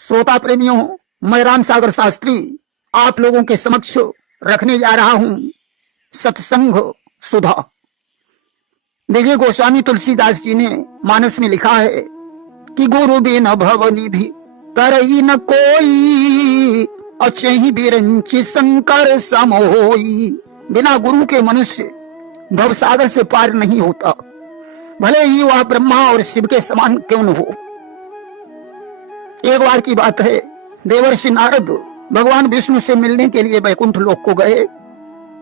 श्रोता प्रेमियों, मैं राम सागर शास्त्री आप लोगों के समक्ष रखने जा रहा हूं सत्संग सुधा। देखिए, गोस्वामी तुलसीदास जी ने मानस में लिखा है कि गुरु बिन भव निधि करई न कोई, अचहि बिरंचि शंकर सम होई। बिना गुरु के मनुष्य भव सागर से पार नहीं होता, भले ही वह ब्रह्मा और शिव के समान क्यों न हो। एक बार की बात है, देवर्षि नारद भगवान विष्णु से मिलने के लिए वैकुंठ लोक को गए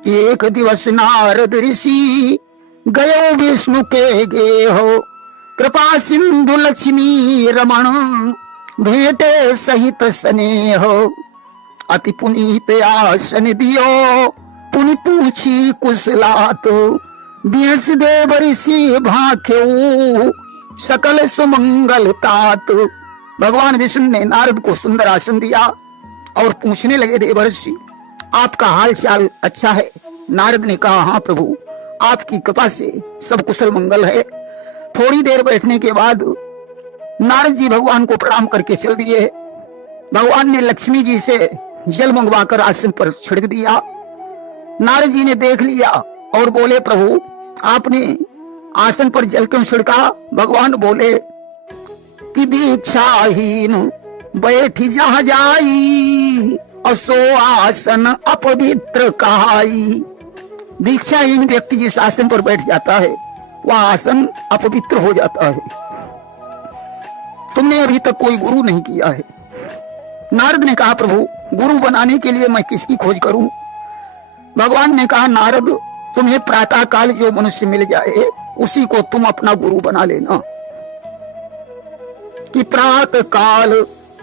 कि एक दिवस नारद ऋषि गयो विष्णु के गेहो, कृपा सिंधु लक्ष्मी रमण भेटे सहित स्नेह। अति पुनीत आसन दियो पुनि पूछी कुशलात, बियस देव ऋषि भाख्यो सकल सुमंगल तात। भगवान विष्णु ने नारद को सुंदर आसन दिया और पूछने लगे, देवर्षि आपका हाल चाल अच्छा है? नारद ने कहा, हाँ प्रभु, आपकी कृपा से सब कुशल मंगल है। थोड़ी देर बैठने के बाद नारद जी भगवान को प्रणाम करके चल दिए। भगवान ने लक्ष्मी जी से जल मंगवाकर आसन पर छिड़क दिया। नारद जी ने देख लिया और बोले, प्रभु आपने आसन पर जल क्यों छिड़का? भगवान बोले कि दीक्षाहीन बैठ जहां जाई, असो आसन अपवित्र कहाई। दीक्षाहीन व्यक्ति जिस आसन पर बैठ जाता है वह आसन अपवित्र हो जाता है। तुमने अभी तक कोई गुरु नहीं किया है। नारद ने कहा, प्रभु गुरु बनाने के लिए मैं किसकी खोज करूं? भगवान ने कहा, नारद तुम्हें प्रातः काल जो मनुष्य मिल जाए उसी को तुम अपना गुरु बना लेना। कि प्रातः काल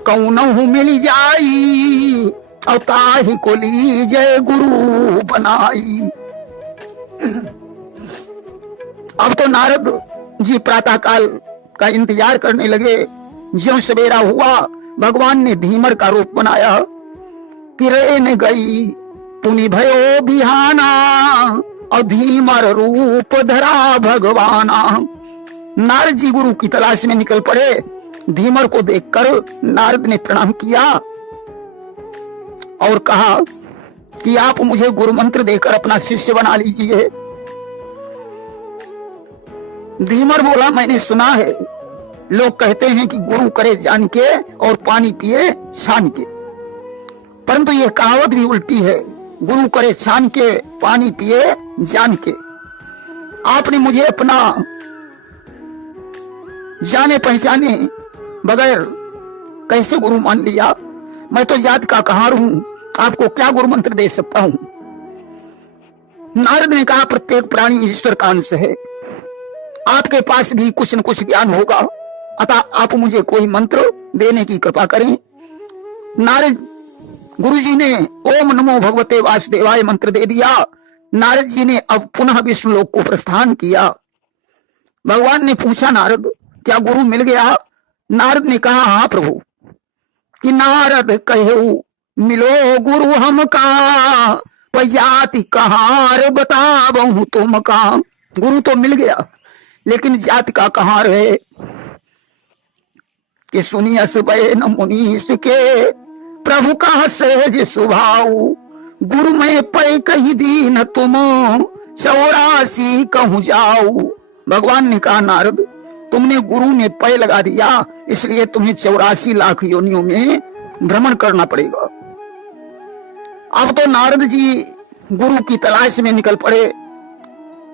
कौनहु मिल जाई, अवताही को लीजय गुरु बनाई। अब तो नारद जी प्रातः काल का इंतजार करने लगे। ज्यों सवेरा हुआ, भगवान ने धीमर का रूप बनाया कि रेन गई पुनि भयो बिहाना, और धीमर रूप धरा भगवाना। नारद जी गुरु की तलाश में निकल पड़े। धीमर को देखकर नारद ने प्रणाम किया और कहा कि आप मुझे गुरु मंत्र देकर अपना शिष्य बना लीजिए। धीमर बोला, मैंने सुना है लोग कहते हैं कि गुरु करे जान के और पानी पिए छान के, परंतु यह कहावत भी उल्टी है। गुरु करे छान के, पानी पिए जान के। आपने मुझे अपना जाने पहचाने बगैर कैसे गुरु मान लिया? मैं तो जात का कहार हूं, आपको क्या गुरु मंत्र दे सकता हूं? नारद ने कहा, प्रत्येक प्राणी ईश्वर का अंश है, आपके पास भी कुछ न कुछ ज्ञान होगा, अतः आप मुझे कोई मंत्र देने की कृपा करें। नारद गुरु जी ने ओम नमो भगवते वासुदेवाय मंत्र दे दिया। नारद जी ने अब पुनः विष्णु लोक को प्रस्थान किया। भगवान ने पूछा, नारद क्या गुरु मिल गया? नारद ने कहा, हाँ प्रभु। कि नारद कहो मिलो गुरु हमका, जाति कहार बताबहु तुमका। गुरु तो मिल गया, लेकिन जाति का कहार है। कि सुनियस बैन मुनीस के, प्रभु का सहज स्वभाव, गुरु में पै कही दीन तुम, 84 कहूं जाओ। भगवान ने कहा, नारद तुमने गुरु में पै लगा दिया, इसलिए तुम्हें 84 लाख योनियों में भ्रमण करना पड़ेगा। अब तो नारद जी गुरु की तलाश में निकल पड़े।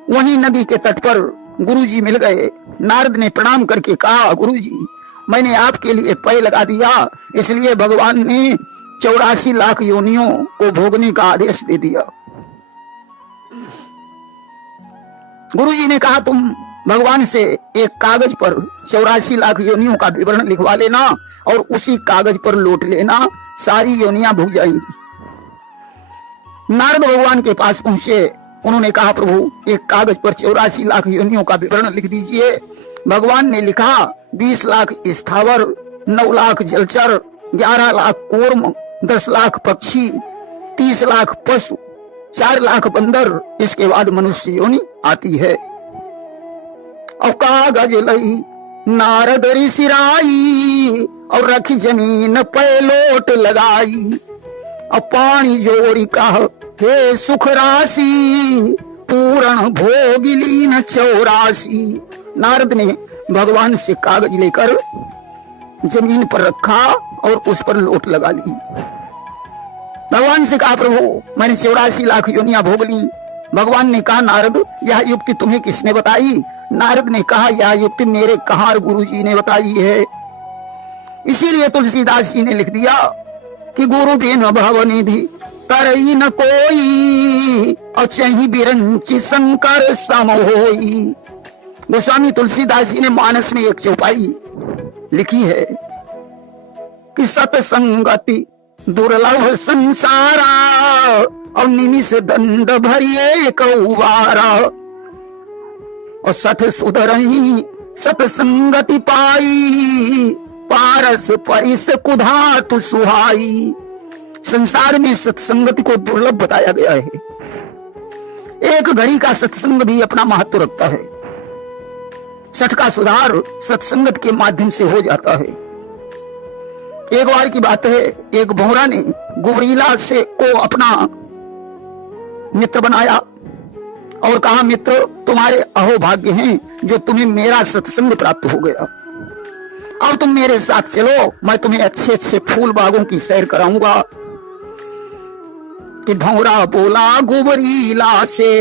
वहीं नदी के तट पर गुरु जी मिल गए। नारद ने प्रणाम करके कहा, गुरु जी मैंने आपके लिए पै लगा दिया, इसलिए भगवान ने 84 लाख योनियों को भोगने का आदेश दे दिया। गुरु जी ने कहा, तुम भगवान से एक कागज पर 84 लाख योनियों का विवरण लिखवा लेना और उसी कागज पर लौट लेना, सारी योनियां भूल जाएंगी। नारद भगवान के पास पहुंचे। उन्होंने कहा, प्रभु एक कागज पर 84 लाख योनियों का विवरण लिख दीजिए। भगवान ने लिखा, 20 लाख स्थावर, 9 लाख जलचर, 11 लाख कूर्म, 10 लाख पक्षी, 30 लाख पशु, 4 लाख बंदर, इसके बाद मनुष्य योनि आती है। और कागज लई नारद ऋषि राई, और रखी जमीन पे लोट लगाई। अब पानी जोरी कह हे सुख राशि, पूर्ण भोगिली न 84। नारद ने भगवान से कागज लेकर जमीन पर रखा और उस पर लोट लगा ली। भगवान से कहा प्रभु मैंने 84 लाख योनियां भोग ली। भगवान ने कहा नारद यह युक्ति तुम्हें किसने बताई? नारद ने कहा यह युक्ति मेरे कहार गुरु जी ने बताई है। इसीलिए तुलसीदास जी ने लिख दिया कि गुरु बिन भवनिधि करई न कोई, अचहि बिरंचि शंकर सम होई। गोस्वामी तुलसीदास जी ने मानस में एक चौपाई लिखी है कि सतसंगति दुर्लभ संसारा, और निमिष दंड भरिए कौवारा। और सठ सुधरही सतसंगति पाई, पारस परिस कुधातु सुहाई। संसार में सत्संगति को दुर्लभ बताया गया है। एक घड़ी का सत्संग भी अपना महत्व रखता है। सठ का सुधार सत्संगत के माध्यम से हो जाता है। एक बार की बात है, एक भौरा ने गुबरीला से को अपना मित्र बनाया और कहा मित्र तुम्हारे अहोभाग्य हैं जो तुम्हें मेरा सत्संग प्राप्त हो गया। अब तुम मेरे साथ चलो, मैं तुम्हें अच्छे अच्छे फूल बागों की सैर कराऊंगा। कि भौरा बोला गुबरीला से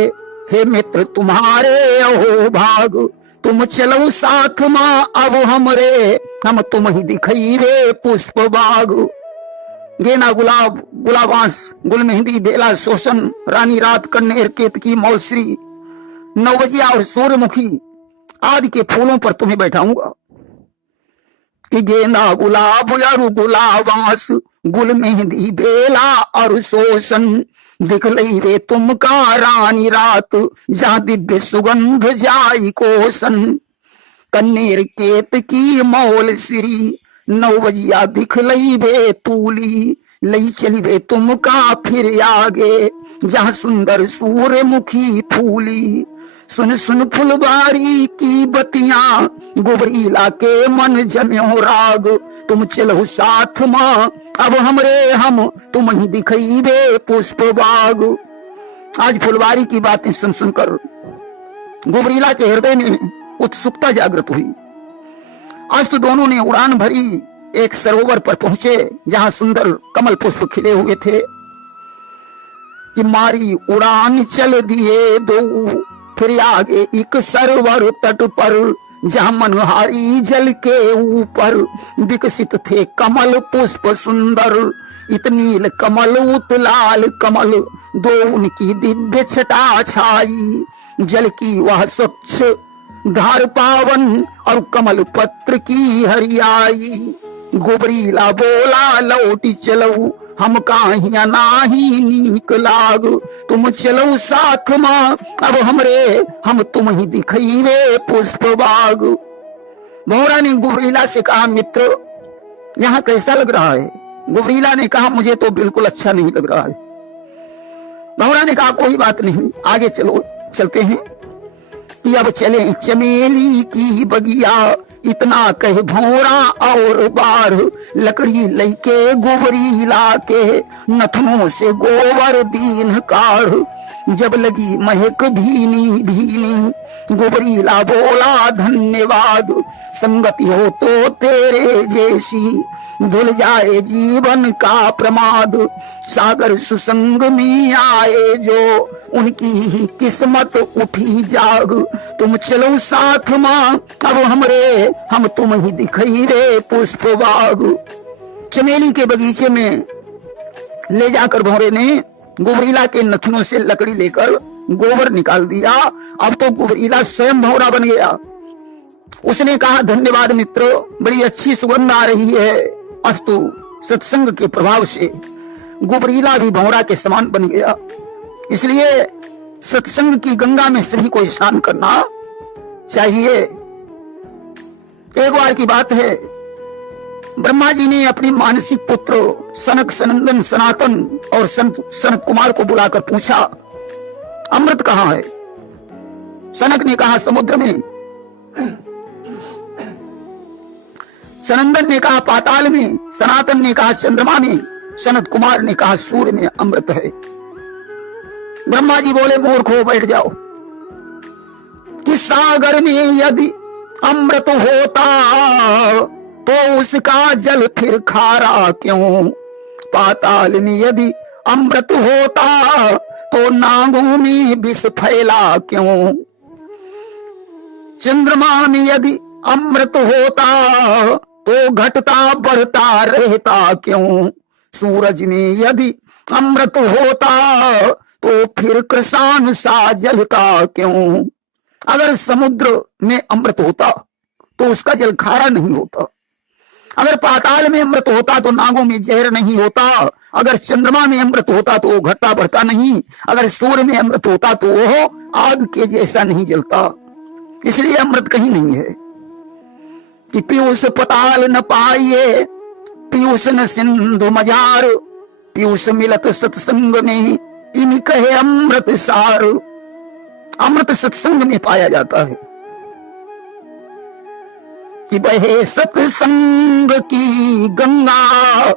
हे मित्र तुम्हारे अहोभाग, तुम चलो साथ मां अब हमरे, हम तुम ही दिखइबे पुष्प बाग। गेना गुलाब गुलाबांस गुल मेहंदी बेला शोषण रानी रात कन्नेर केतकी मौलश्री नवजिया और सूर्यमुखी आदि के फूलों पर तुम्हें बैठाऊंगा। कि गेंदा गुलाब और गुलाबांस गुल मेहंदी बेला और शोषण दिख लई रे तुमका रानी रात, जहां दिव्य सुगंध जाई कोसन। कन्नेर केत की मौल श्री नवजिया दिख लई बे तूली, लई चली बे तुमका फिर आगे, जहां सुंदर सूर्यमुखी फूली। सुन सुन फुलबारी की बतियां गुबरीला के मन जम्यो राग, तुम चलो साथ मां अब हमरे, हम तुम ही दिखइबे पुष्प बाग। आज फुलबारी की बातें सुन सुनकर गुबरीला के हृदय में उत्सुकता जागृत हुई। आज तो दोनों ने उड़ान भरी, एक सरोवर पर पहुंचे जहां सुंदर कमल पुष्प खिले हुए थे। कि मारी उड़ान चल दिए दो, फिर आगे एक सरोवर तट पर, जहां मनहारी जल के ऊपर विकसित थे कमल पुष्प सुंदर। इतनील कमल उतलाल कमल, दो उनकी दिव्य छटा छाई, जल की वह स्वच्छ धार पावन और कमल पत्र की हरियाई। गुबरीला बोला लौटी चलो, हम काहिया नाही नीक लाग, तुम चलो साथ मां अब हमरे, हम तुम ही दिखइबे पुष्प बाग। भौरा ने गुबरीला से कहा मित्र यहाँ कैसा लग रहा है? गुबरीला ने कहा मुझे तो बिल्कुल अच्छा नहीं लग रहा है। भौरा ने कहा कोई बात नहीं, आगे चलो चलते हैं। कि अब चले चमेली की बगिया, इतना कहे भौरा और बार, लकड़ी लैके गुबरीला के नथनों से गोबर दीन काढ़। जब लगी महक भीनी भीनी, गुबरीला बोला धन्यवाद, संगति हो तो तेरे जैसी, धुल जाए जीवन का प्रमाद। सागर सुसंग में आए जो, उनकी ही किस्मत उठी जाग, तुम चलो साथ मां अब हमरे, हम तुम ही दिखइबे पुष्प बाग। चमेली के बगीचे में ले जाकर भौरे ने गुबरीला के नथनों से लकड़ी लेकर गोबर निकाल दिया। अब तो गुबरीला स्वयं भौरा बन गया। उसने कहा धन्यवाद मित्र, बड़ी अच्छी सुगंध आ रही है। अस्तु सत्संग के प्रभाव से गुबरीला भी भौरा के समान बन गया। इसलिए सत्संग की गंगा में सभी को स्नान करना चाहिए। एक बार की बात है, ब्रह्मा जी ने अपने मानसिक पुत्र सनक सनंदन सनातन और सनत कुमार को बुलाकर पूछा अमृत कहां है? सनक ने कहा समुद्र में। सनंदन ने कहा पाताल में, सनातन ने कहा चंद्रमा में, सनत कुमार ने कहा सूर्य में अमृत है। ब्रह्मा जी बोले मूर्खो बैठ जाओ कि सागर में यदि अमृत होता तो उसका जल फिर खारा क्यों, पाताल में यदि अमृत होता तो नागों में विष फैला क्यों, चंद्रमा में यदि अमृत होता तो घटता बढ़ता रहता क्यों, सूरज में यदि अमृत होता तो फिर कृषाण सा जलता क्यों, अगर समुद्र में अमृत होता तो उसका जल खारा नहीं होता, अगर पाताल में अमृत होता तो नागों में जहर नहीं होता, अगर चंद्रमा में अमृत होता तो वो घटता बढ़ता नहीं, अगर सूर्य में अमृत होता तो वो आग के जैसा नहीं जलता। इसलिए अमृत कहीं नहीं है कि पीयूष पताल न पाइए, पीयूष न सिंधु मजार, पीयूष मिलत सत्संग में इन कहे अमृत सार। अमृत सत्संग में पाया जाता है कि बहे सत्संग की गंगा,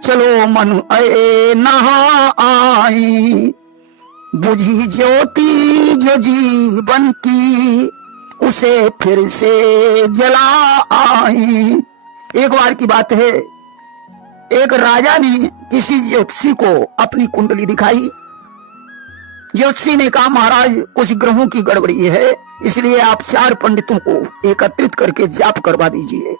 चलो मन आए नहा आए, बुझी ज्योति जो जीवन की उसे फिर से जला आए। एक बार की बात है, एक राजा ने किसी ज्योतिषी को अपनी कुंडली दिखाई। ज्योतिषी ने कहा महाराज कुछ ग्रहों की गड़बड़ी है, इसलिए आप 4 पंडितों को एकत्रित करके जाप करवा दीजिए।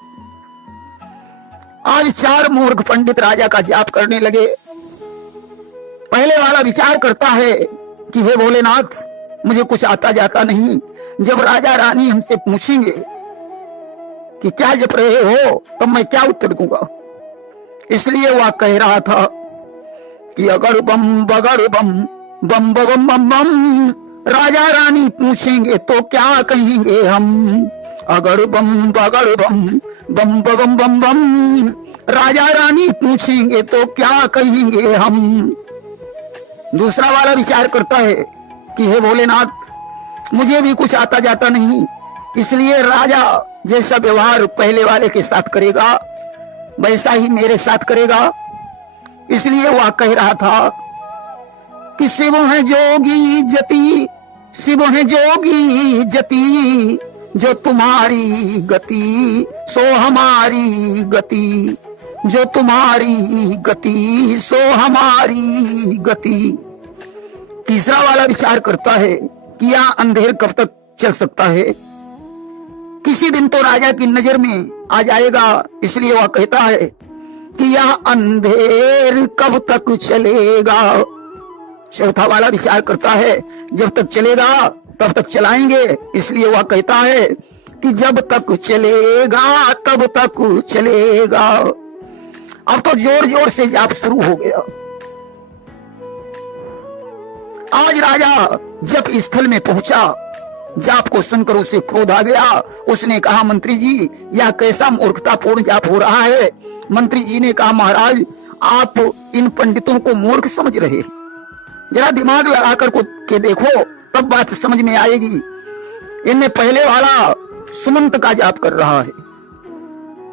आज 4 मूर्ख पंडित राजा का जाप करने लगे। पहले वाला विचार करता है कि हे भोलेनाथ मुझे कुछ आता जाता नहीं, जब राजा रानी हमसे पूछेंगे कि क्या जप रहे हो तब मैं क्या उत्तर दूंगा। इसलिए वह कह रहा था कि अगर बम बगर बम बम बम बम बम, राजा रानी पूछेंगे तो क्या कहेंगे हम, अगर बम बगर बम बम बम बम बम, राजा रानी पूछेंगे तो क्या कहेंगे हम। दूसरा वाला विचार करता है कि हे भोलेनाथ मुझे भी कुछ आता जाता नहीं, इसलिए राजा जैसा व्यवहार पहले वाले के साथ करेगा वैसा ही मेरे साथ करेगा। इसलिए वह कह रहा था कि शिव है जोगी जति, शिव है जोगी जति, जो तुम्हारी गति सो हमारी गति, जो तुम्हारी गति सो हमारी गति। तीसरा वाला विचार करता है कि यह अंधेर कब तक चल सकता है, किसी दिन तो राजा की नजर में आ जाएगा, इसलिए वह कहता है कि यह अंधेर कब तक चलेगा। चौथा वाला विचार करता है जब तक चलेगा तब तक चलाएंगे, इसलिए वह कहता है कि जब तक चलेगा तब तक चलेगा। अब तो जोर जोर से जाप शुरू हो गया। आज राजा जब स्थल में पहुंचा, जाप को सुनकर उसे क्रोध आ गया। उसने कहा मंत्री जी यह कैसा मूर्खतापूर्ण जाप हो रहा है। मंत्री जी ने कहा महाराज आप इन पंडितों को मूर्ख समझ रहे, जरा दिमाग लगाकर के देखो तब बात समझ में आएगी। इनने पहले वाला सुमंत का जाप कर रहा है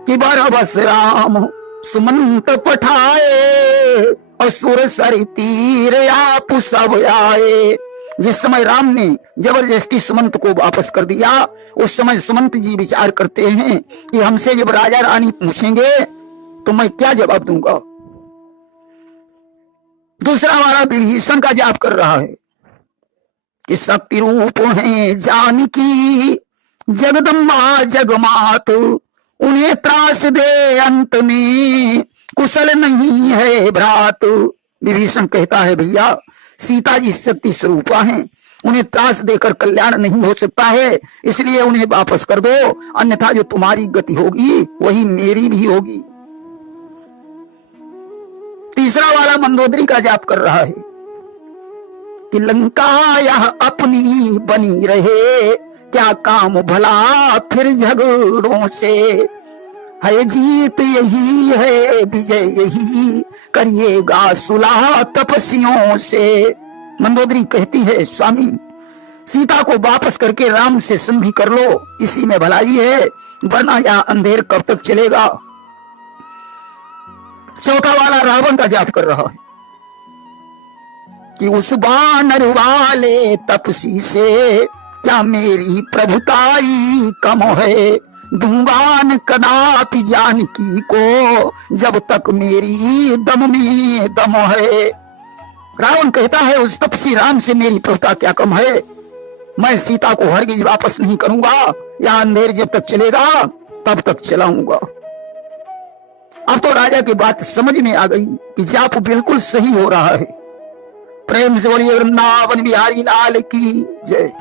कि बरबस राम सुमंत पठाए, असुर सर तीर आप सब आए। जिस समय राम ने जबरदस्ती सुमंत को वापस कर दिया, उस समय सुमंत जी विचार करते हैं कि हमसे जब राजा रानी पूछेंगे तो मैं क्या जवाब दूंगा। दूसरा वाला विभीषण का जाप कर रहा है कि शक्ति रूप है जानकी, जगदम्बा जगमात, उन्हें त्रास दे अंत में, कुशल नहीं है भ्रात। विभीषण कहता है भैया सीता जी शक्ति स्वरूपा हैं, उन्हें त्रास देकर कल्याण नहीं हो सकता है, इसलिए उन्हें वापस कर दो, अन्यथा जो तुम्हारी गति होगी वही मेरी भी होगी। तीसरा वाला मंदोदरी का जाप कर रहा है कि लंका यह अपनी बनी रहे, क्या काम भला फिर झगड़ों से, है जीत यही है विजय यही, करिएगा सुलह तपस्वियों से। मंदोदरी कहती है स्वामी सीता को वापस करके राम से संधि कर लो, इसी में भलाई है, वरना यह अंधेर कब तक चलेगा। चौथा वाला रावण का जाप कर रहा है कि उस वानर वाले तपसी से क्या मेरी प्रभुताई कम है, दूंगान कदापि जानकी को जब तक मेरी दम में दम है। रावण कहता है उस तपसी राम से मेरी प्रभुता क्या कम है, मैं सीता को हरगिज वापस नहीं करूंगा, यह अंधेर जब तक चलेगा तब तक चलाऊंगा। अब तो राजा की बात समझ में आ गई कि जाप बिल्कुल सही हो रहा है। प्रेम से बोलिए वृंदावन बिहारी लाल की जय।